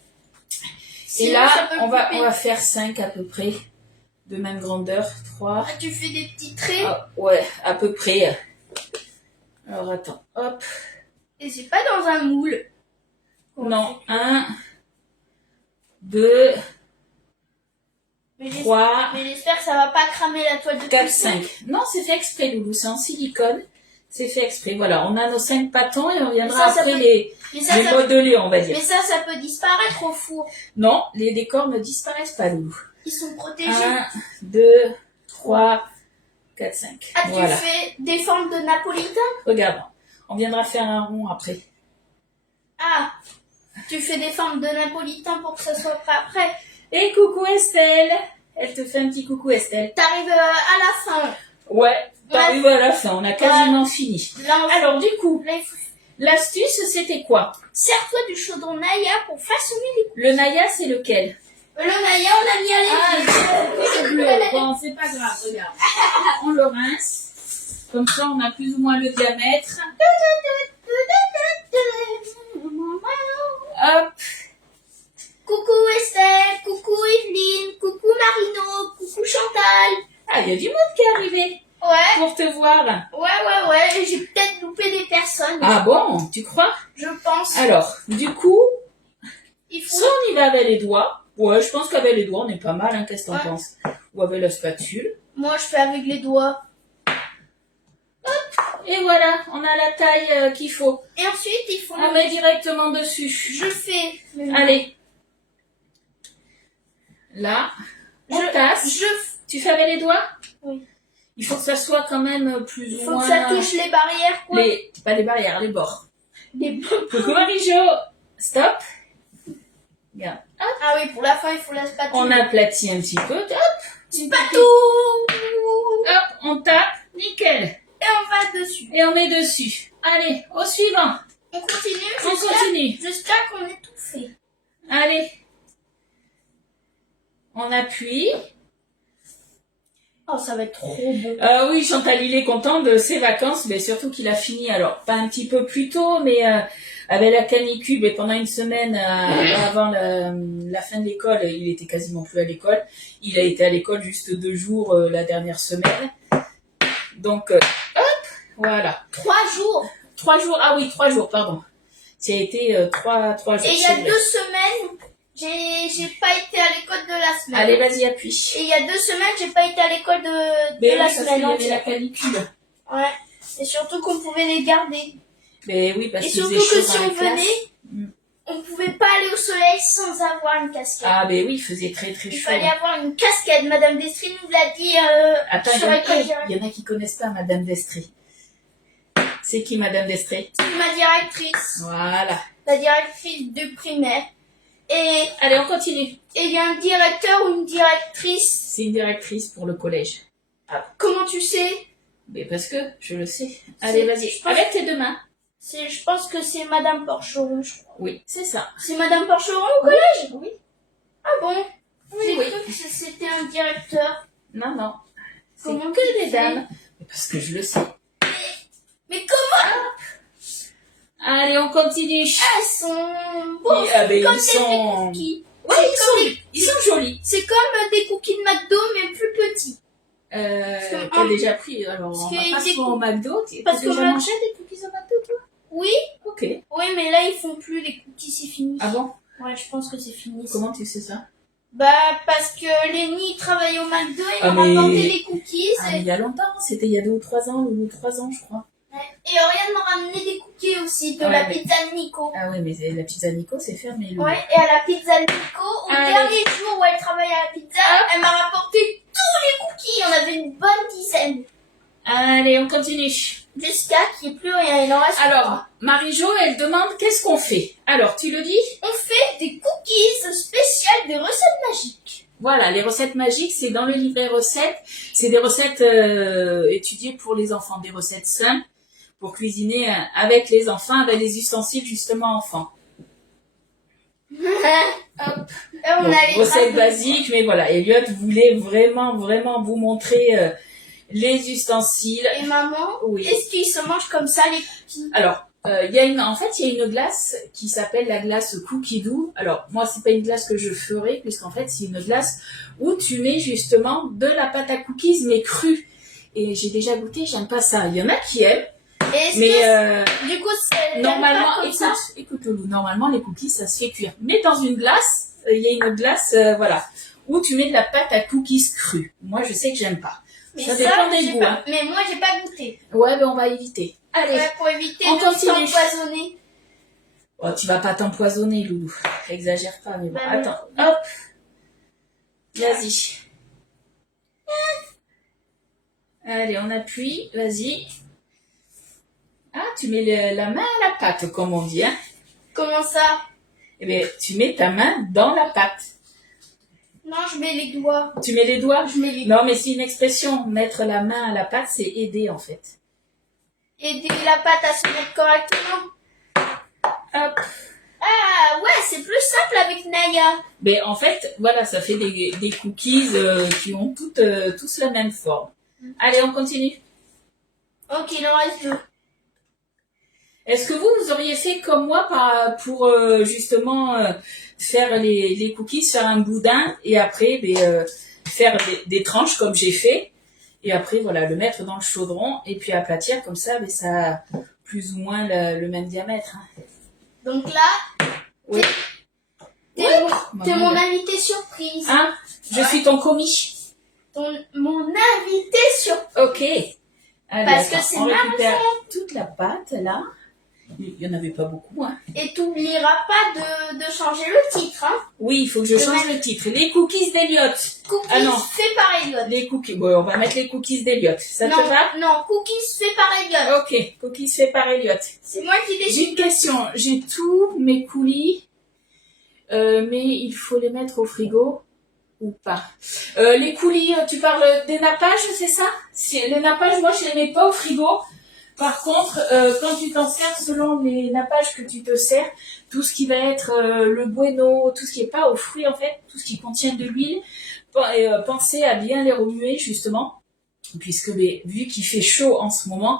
Et Sinon, là, ça peut on va couper. faire 5 à peu près. De même grandeur. 3. Ah, tu fais des petits traits. Ah, ouais, à peu près. Alors, attends. Hop. Et c'est pas dans un moule. Non. 1, 2, Mais 3, mais j'espère que ça va pas cramer la toile de 4, cuisson. 5. Non, c'est fait exprès, Loulou. C'est en silicone. C'est fait exprès. Voilà, on a nos 5 pâtons et on viendra ça après peut- les Mais ça, ça, modeler, on va dire. mais ça peut disparaître au four. Non, les décors ne disparaissent pas, Loulou. Ils sont protégés. 1, 2, 3, 4, 5. Ah, tu Voilà. fais des formes de napolitain? Regarde. On viendra faire un rond après. Ah, tu fais des formes de napolitain pour que ça soit pas prêt. Et coucou Estelle. Elle te fait un petit coucou, Estelle. T'arrives à la fin. Ouais, t'arrives à la fin. On a quasiment fini. Là, Alors, du coup, là, il faut... l'astuce, c'était quoi? Sers-toi du chaudron Naya pour façonner les coups. Le Naya, c'est lequel? Le Naya, on l'a mis à l'église. c'est bleu. Bon, c'est pas grave, regarde. On le rince. Comme ça, on a plus ou moins le diamètre. Hop. Coucou Estelle, coucou Evelyne, coucou Marino, coucou Chantal. Ah, il y a du monde qui est arrivé Ouais, pour te voir. ouais, j'ai peut-être loupé des personnes. Ah bon, tu crois? Je pense. Alors, du coup, Il faut... soit on y va avec les doigts. Ouais, je pense qu'avec les doigts, on est pas mal, hein, qu'est-ce que t'en Ouais. penses? Ou avec la spatule. Moi, je fais avec les doigts. Et voilà, on a la taille qu'il faut. Et ensuite, il faut... On met directement dessus. Je fais... Allez. Là, on tasse. Tu fais avec les doigts? Oui. Il faut que ça soit quand même plus Il ou faut moins... que ça touche les barrières, quoi. Pas les barrières, les bords. Les... Coucou Marie-Jo. Stop. Regarde. Hop. Ah oui, pour la fin, il faut la spatule. On aplatit un petit peu. Hop. Spatou. Hop, on tape. Nickel. Et on va dessus. Et on met dessus. Allez, au suivant. On continue. On continue. Jusqu'à qu'on ait tout fait. Allez. On appuie. Oh, ça va être trop beau. Oui, Chantal, il est content de ses vacances, mais surtout qu'il a fini, alors pas un petit peu plus tôt, mais avec la canicule, et pendant une semaine avant la fin de l'école, il était quasiment plus à l'école. Il a été à l'école juste 2 jours la dernière semaine. Donc, hop, voilà. 3 jours. 3 jours, ah oui, 3 jours, pardon. Ça a été 3 jours. Et il y a 2 semaines, j'ai pas été à l'école de la semaine. Allez, vas-y, appuie. Et il y a 2 semaines, j'ai pas été à l'école de Mais la oui, parce qu'il semaine y avait entière. la canicule. Ouais. Et surtout qu'on pouvait les garder. Mais oui, parce Et qu'il surtout faisait que chaud si dans on les classes. venait, on pouvait pas aller au soleil sans avoir une casquette. Ah, ben oui, il faisait très très Il chaud. fallait avoir une casquette. Madame Destry nous l'a dit Attends, sur l'école directrice. il y en a qui connaissent pas Madame Destré. C'est qui Madame Destré? Ma directrice. Voilà. La directrice du primaire. Et Allez, on continue. il y a un directeur ou une directrice. C'est une directrice pour le collège. Comment tu sais? Mais parce que je le sais. Allez, vas-y. je pense- Avec tes 2 mains. Je pense que c'est Madame Porcheron, je crois. Oui, c'est ça. C'est Madame Porcheron au collège? Oui. Ah bon? Oui, J'ai oui. cru que c'était un directeur. Non. C'est Comment que tu des fais? dames. Mais parce que je le sais. Mais comment? Allez, on continue. Elles sont beaux. Ah, ben, comme ils des sont... cookies. Ouais, ils sont jolis. C'est comme des cookies de McDo, mais plus petits. que T'as déjà pris, alors parce on que va pas des souvent au McDo. parce T'as que déjà ma- mangé des cookies au McDo, toi? Oui, Ok. oui, mais là, ils font plus les cookies, c'est fini. Ah bon? Ouais, je pense que c'est fini. Comment tu sais ça? Bah, parce que Lenny travaille au McDo et Ah, il m'a mais- inventé les cookies. Ah, mais il y a longtemps, c'était il y a 2 ou 3 ans, ou 3 ans, je crois. Et Oriane m'a ramené des cookies aussi, de Ouais, la mais- pizza de Nico. Ah oui, mais la pizza Nico, c'est fermé. Loulou. Ouais, et à la pizza de Nico, au Allez. dernier jour où elle travaillait à la pizza, elle m'a rapporté tous les cookies. On avait une bonne dizaine. Allez, on continue. Jusqu'à qu'il n'y ait plus rien, il en reste Alors, pas. Marie-Jo, elle demande qu'est-ce qu'on fait. Alors, tu le dis? On fait des cookies spéciales, des recettes magiques. Voilà, les recettes magiques, c'est dans le livret recettes. C'est des recettes étudiées pour les enfants, des recettes simples pour cuisiner avec les enfants, avec les ustensiles justement enfants. Hop. Là, on Donc, a les recettes drapeaux. basiques, mais voilà, Elliot voulait vraiment vous montrer les ustensiles. Et maman, Oui. est-ce qu'ils se mangent comme ça, les cookies? Alors, il y a une glace qui s'appelle la glace Cookie Doux. Alors, moi, c'est pas une glace que je ferai, puisqu'en fait, c'est une glace où tu mets justement de la pâte à cookies, mais crue. Et j'ai déjà goûté, j'aime pas ça. Il y en a qui aiment, Et est-ce mais que, du coup, c'est normalement, pas comme ça? écoute Loulou, normalement, les cookies, ça se fait cuire. Mais dans une glace, il y a une glace, voilà, où tu mets de la pâte à cookies crue. Moi, je sais que j'aime pas. Mais Ça dépend des j'ai goûts, pas- hein. Mais moi, j'ai pas goûté. Ouais, ben on va éviter. Allez. Ouais, pour éviter on de continue. s'empoisonner. Oh, tu vas pas t'empoisonner, Loulou. Exagère pas, mais bon. Bah, Attends, hop. Vas-y. Allez, on appuie. Vas-y. Ah, tu mets la main à la pâte, comme on dit, hein. Comment ça? Eh bien, tu mets ta main dans la pâte. Non, je mets les doigts. Tu mets les doigts? Je mets les Non, mais c'est une expression. Mettre la main à la pâte, c'est aider, en fait. Aider la pâte à se mettre correctement. Hop. Ah, ouais, c'est plus simple avec Naya. Mais en fait, voilà, ça fait des cookies qui ont tous la même forme. Allez, on continue. Ok, il en reste deux. Est-ce que vous auriez fait comme moi pour justement faire les cookies sur un boudin et après faire des tranches comme j'ai fait et après voilà le mettre dans le chaudron et puis aplatir comme ça, mais ça a plus ou moins le même diamètre. Hein. Donc là, Oui. t'es Maman, mon là. invité surprise. Hein? Je suis ton commis. Mon invité surprise. Ok. Allez, Parce que attends, c'est on ma récupère toute la pâte là. Il y en avait pas beaucoup. Hein. Et t'oublieras pas de changer le titre, hein. Oui, il faut que je change le titre. Les cookies d'Eliott. Cookies Ah non. fait par Elliot. Les cookies. Bon, on va mettre les cookies d'Eliott. Ça Non, te va? non, cookies fait par Elliot. Ok, cookies fait par Elliott. C'est moi qui J'ai décide. une question. J'ai tous mes coulis, mais il faut les mettre au frigo ou pas. Les coulis, tu parles des nappages, c'est ça? Les nappages, moi, je les mets pas au frigo. Par contre, quand tu t'en sers, selon les nappages que tu te sers, tout ce qui va être le bueno, tout ce qui est pas aux fruits en fait, tout ce qui contient de l'huile, pensez à bien les remuer justement, puisque vu qu'il fait chaud en ce moment,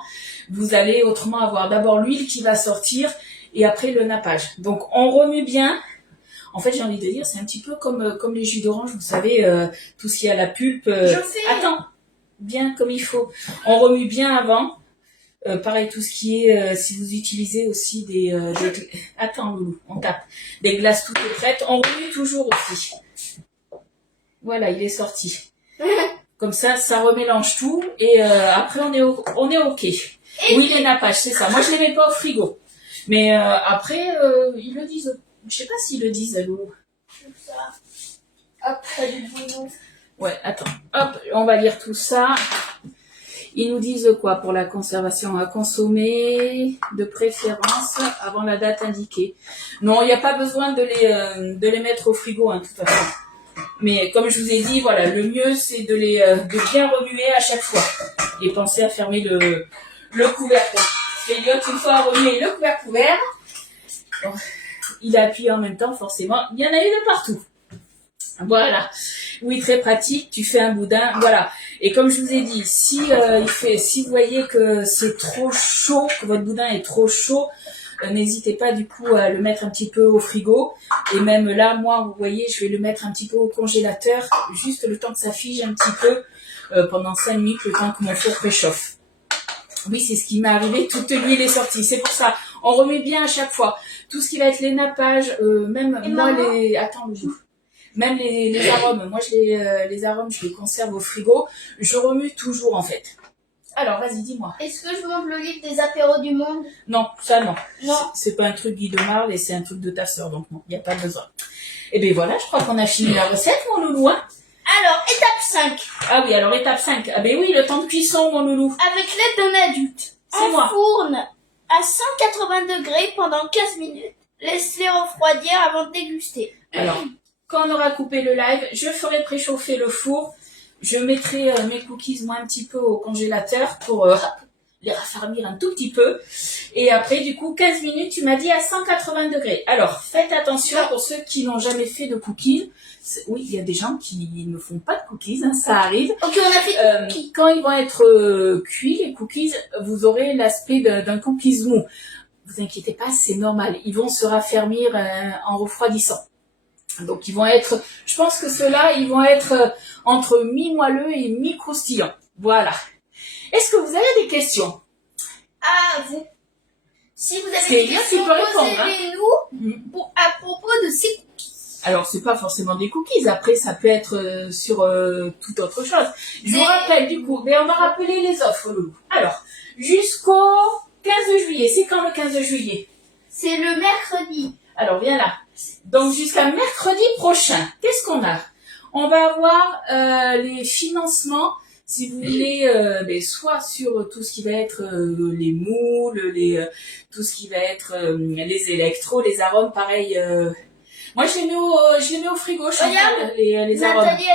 vous allez autrement avoir d'abord l'huile qui va sortir et après le nappage. Donc on remue bien. En fait, j'ai envie de dire, c'est un petit peu comme les jus d'orange, vous savez, tout ce qui a la pulpe. Je fais. Attends, bien comme il faut. On remue bien avant. Pareil, tout ce qui est, si vous utilisez aussi attends Loulou, on tape. Des glaces toutes prêtes, on remue toujours aussi. Voilà, il est sorti. Comme ça remélange tout et après on est ok. Oui, les nappages, c'est ça. Moi, je les mets pas au frigo. Mais après, ils le disent. Je sais pas s'ils le disent, Loulou. Hop, pas du bueno. Ouais, attends. Hop, on va lire tout ça. Ils nous disent quoi pour la conservation à consommer, de préférence avant la date indiquée. Non, il n'y a pas besoin de les mettre au frigo, hein, de toute façon. Mais comme je vous ai dit, voilà, le mieux c'est de bien remuer à chaque fois et pensez à fermer le couvercle. Elliot, une fois remué le couvercle ouvert, bon, il a appuyé en même temps, forcément. Il y en a eu de partout. Voilà. Oui, très pratique. Tu fais un boudin, voilà. Et comme je vous ai dit, si vous voyez que c'est trop chaud, que votre boudin est trop chaud, n'hésitez pas du coup à le mettre un petit peu au frigo. Et même là, moi, vous voyez, je vais le mettre un petit peu au congélateur, juste le temps que ça fige un petit peu pendant 5 minutes, le temps que mon four préchauffe. Oui, c'est ce qui m'est arrivé. Toute l'huile est sortie. C'est pour ça. On remet bien à chaque fois. Tout ce qui va être les nappages, même Et moi maman Attends, le jour. Même les arômes, moi les arômes, je les conserve au frigo. Je remue toujours en fait. Alors, vas-y, dis-moi. Est-ce que je montre le livre des apéros du monde? Non, ça non. Non. C'est pas un truc Guy de Marle et c'est un truc de ta sœur, donc non, il n'y a pas besoin. Et bien voilà, je crois qu'on a fini la recette, mon loulou. Hein. Alors, étape 5. Ah oui, alors étape 5. Ah ben oui, le temps de cuisson, mon loulou. Avec l'aide d'un adulte. C'est moi. Enfourne à 180 degrés pendant 15 minutes. Laisse-les refroidir avant de déguster. Alors, quand on aura coupé le live, je ferai préchauffer le four. Je mettrai mes cookies, moi, un petit peu au congélateur pour les raffermir un tout petit peu. Et après, du coup, 15 minutes, tu m'as dit à 180 degrés. Alors, faites attention pour ceux qui n'ont jamais fait de cookies. Oui, il y a des gens qui ne font pas de cookies, hein, ça arrive. Ok, on a fait des cookies. Quand ils vont être cuits, les cookies, vous aurez l'aspect d'un cookies mou. Vous inquiétez pas, c'est normal. Ils vont se raffermir en refroidissant. Donc, ils vont être, je pense que ceux-là, ils vont être entre mi-moelleux et mi-croustillants. Voilà. Est-ce que vous avez des questions? Ah, vous. Si vous avez C'est des bien, questions, tu peux répondre, posez-les-nous à propos de ces cookies. Alors, c'est pas forcément des cookies. Après, ça peut être sur toute autre chose. Je vous rappelle, du coup, mais on va rappeler les offres, Loulou. Alors, jusqu'au 15 juillet. C'est quand le 15 juillet? C'est le mercredi. Alors, viens là. Donc, jusqu'à mercredi prochain, qu'est-ce qu'on a? On va avoir les financements, si vous voulez, soit sur tout ce qui va être les moules, tout ce qui va être les électros, les arômes, pareil. Moi, je les mets au frigo, Chantal, les arômes. Nathalie,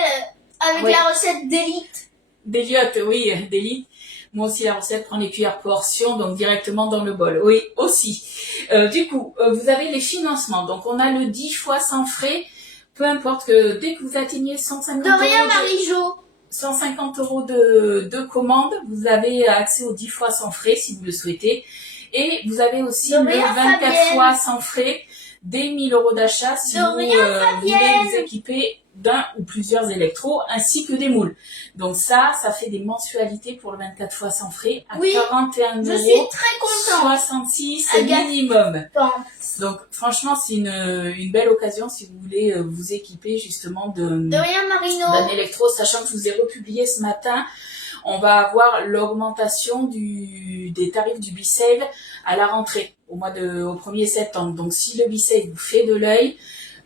avec Oui. la recette d'élite. D'Eliott, oui, d'Élite. Moi aussi, la recette prend les cuillères portions, donc directement dans le bol. Oui, aussi. Du coup, vous avez les financements. Donc, on a le 10 fois sans frais. Peu importe que dès que vous atteignez 150 De rien, euros Marie-Jo. 150 euros de commande, vous avez accès aux 10 fois sans frais si vous le souhaitez. Et vous avez aussi De le rien, 24 Fabienne. fois sans frais dès 1000 euros d'achat si De vous rien, voulez Fabienne. vous équiper d'un ou plusieurs électros ainsi que des moules. Donc ça fait des mensualités pour le 24 fois sans frais à Oui, 41 Je euros. suis très contente. 66 Agathe. minimum. Donc franchement, c'est une belle occasion si vous voulez vous équiper justement De rien, Marino. d'un électro, sachant que je vous ai republié ce matin. On va avoir l'augmentation des tarifs du B-Save à la rentrée, au 1er septembre. Donc si le B-Save vous fait de l'œil,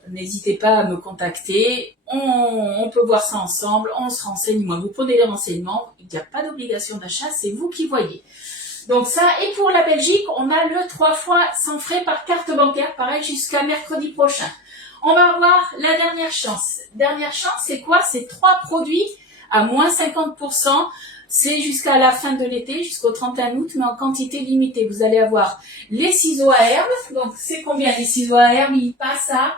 n'hésitez pas à me contacter. On peut voir ça ensemble, on se renseigne. Moi, vous prenez les renseignements, il n'y a pas d'obligation d'achat, c'est vous qui voyez. Donc ça, et pour la Belgique, on a le 3 fois sans frais par carte bancaire, pareil, jusqu'à mercredi prochain. On va avoir la dernière chance. Dernière chance, c'est quoi? C'est 3 produits à moins 50%. C'est jusqu'à la fin de l'été, jusqu'au 31 août, mais en quantité limitée. Vous allez avoir les ciseaux à herbe. Donc, c'est combien les ciseaux à herbe? Ils passent à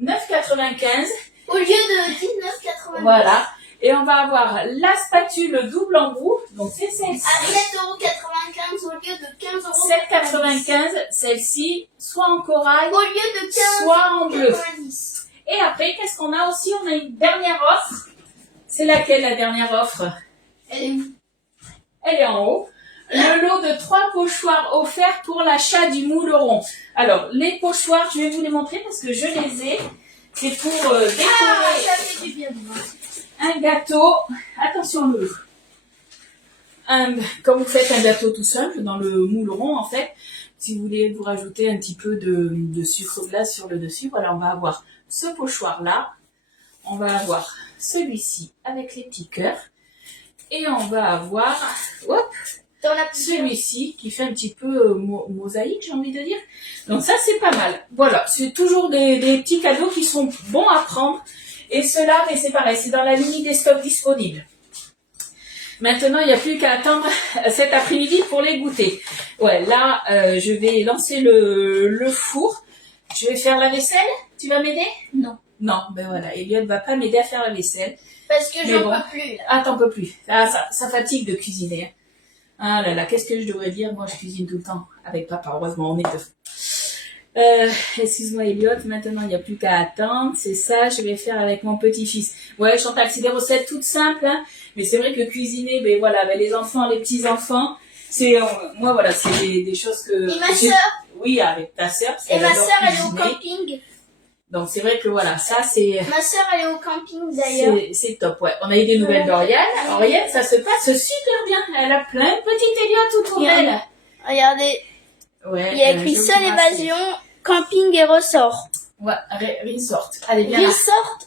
9,95. Au lieu de 19,90. Voilà. Et on va avoir la spatule double embout. Donc, c'est celle-ci. À 7,95 € au lieu de 15,90 €. 7,95. Celle-ci, soit en corail, Au lieu de 15,90 soit en bleu. €. Et après, qu'est-ce qu'on a aussi? On a une dernière offre. C'est laquelle la dernière offre? Elle est où? Elle est en haut. Le lot de 3 pochoirs offerts pour l'achat du moule rond. Alors, les pochoirs, je vais vous les montrer parce que je les ai. C'est pour décorer ça fait du bien. un gâteau. Attention, le quand vous faites un gâteau tout simple, dans le moule rond, en fait, si vous voulez vous rajouter un petit peu de sucre glace sur le dessus, voilà, on va avoir ce pochoir-là. On va avoir celui-ci avec les petits cœurs. Et on va avoir, celui-ci qui fait un petit peu mosaïque, j'ai envie de dire. Donc ça, c'est pas mal. Voilà, c'est toujours des petits cadeaux qui sont bons à prendre. Et ceux-là, mais c'est pareil, c'est dans la limite des stocks disponibles. Maintenant, il n'y a plus qu'à attendre cet après-midi pour les goûter. Ouais, là, je vais lancer le four. Je vais faire la vaisselle. Tu vas m'aider? Non. Non, ben voilà, Elliot va pas m'aider à faire la vaisselle. Parce que Mais j'en bon. peux plus. Là. Ah, t'en peux plus. Ah, ça fatigue de cuisiner. Ah là là, qu'est-ce que je devrais dire? Moi, je cuisine tout le temps avec papa. Heureusement, on est deux. Excuse-moi, Elliot. Maintenant, il n'y a plus qu'à attendre. C'est ça, je vais faire avec mon petit-fils. Ouais, Chantal, c'est des recettes toutes simples, hein. Mais c'est vrai que cuisiner, ben voilà, ben les enfants, les petits-enfants, c'est, moi, voilà, c'est des choses que... Et ma sœur? Oui, avec ta sœur. Et ma sœur, elle est au camping. Donc c'est vrai que voilà, ça c'est Ma sœur, elle est au camping d'ailleurs. c'est top, ouais. On a eu des nouvelles d'Oriane. Oriane, ça se passe super bien. Elle a plein de petites Elliot autour d'elle. Regardez, Ouais. il y a écrit je seule vous remercie. évasion, camping et ressort. Ouais, resort. Allez, bien là. Resort.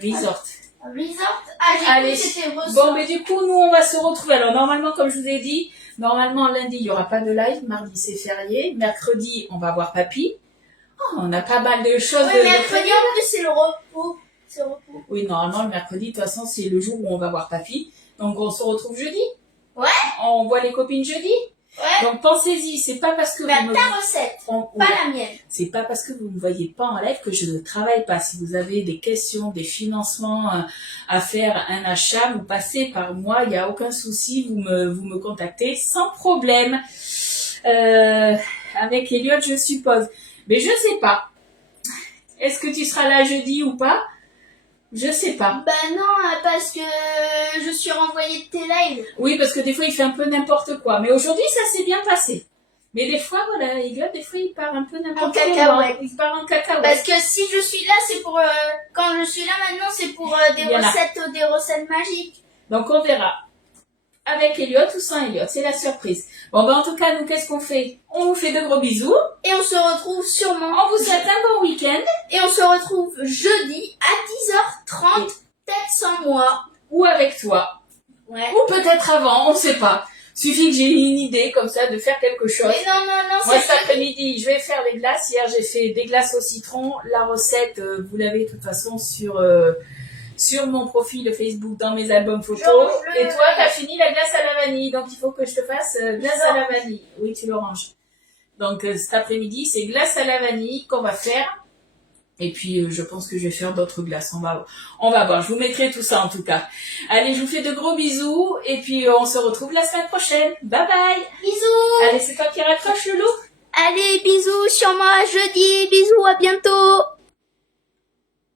Resort. Resort. Ah, j'ai Allez. cru que c'était ressort. Bon, mais du coup, nous, on va se retrouver. Alors, normalement, comme je vous ai dit, normalement, lundi, il n'y aura pas de live. Mardi, c'est férié. Mercredi, on va voir papy. Oh, on a pas mal de choses Oui, de mercredi, prévues. en plus, c'est le repos. C'est le repos. Oui, normalement, le mercredi, de toute façon, c'est le jour où on va voir papy. Donc, on se retrouve jeudi. Ouais. On voit les copines jeudi. Ouais. Donc, pensez-y. C'est pas parce que Mais à vous me... ta recette, pas la mienne. C'est pas parce que vous ne voyez pas en live que je ne travaille pas. Si vous avez des questions, des financements à faire, un achat, vous passez par moi, il n'y a aucun souci, vous me contactez sans problème. Avec Elliot, je suppose. Mais je sais pas. Est-ce que tu seras là jeudi ou pas? Je sais pas. Ben non, parce que je suis renvoyée de tes lives. Oui, parce que des fois, il fait un peu n'importe quoi. Mais aujourd'hui, ça s'est bien passé. Mais des fois, voilà, Elliot, des fois, il part un peu n'importe quoi. cacahuète. Il part en cacahuète. Parce que si je suis là, c'est pour... quand je suis là maintenant, c'est pour des Il y en a. recettes magiques. Donc, on verra. Avec Elliot ou sans Elliot, c'est la surprise. Bon, ben, en tout cas, nous, qu'est-ce qu'on fait? On vous fait de gros bisous. Et on se retrouve sûrement... On vous souhaite un bon week-end. Et on se retrouve jeudi à 10h30, peut-être sans moi. Ou avec toi. Ouais. Ou peut-être avant, on sait pas. Suffit que j'ai une idée comme ça de faire quelque chose. Mais non, Moi, c'est cet après-midi, je vais faire des glaces. Hier, j'ai fait des glaces au citron. La recette, vous l'avez de toute façon sur mon profil Facebook dans mes albums photos. Et toi, t'as fini la glace à la vanille. Donc, il faut que je te fasse glace à la vanille. Oui, tu l'oranges. Donc, cet après-midi, c'est glace à la vanille qu'on va faire. Et puis, je pense que je vais faire d'autres glaces. On va voir. Je vous mettrai tout ça, en tout cas. Allez, je vous fais de gros bisous. Et puis, on se retrouve la semaine prochaine. Bye bye. Bisous. Allez, c'est toi qui raccroche, Loulou. Allez, bisous sur moi jeudi. Bisous, à bientôt.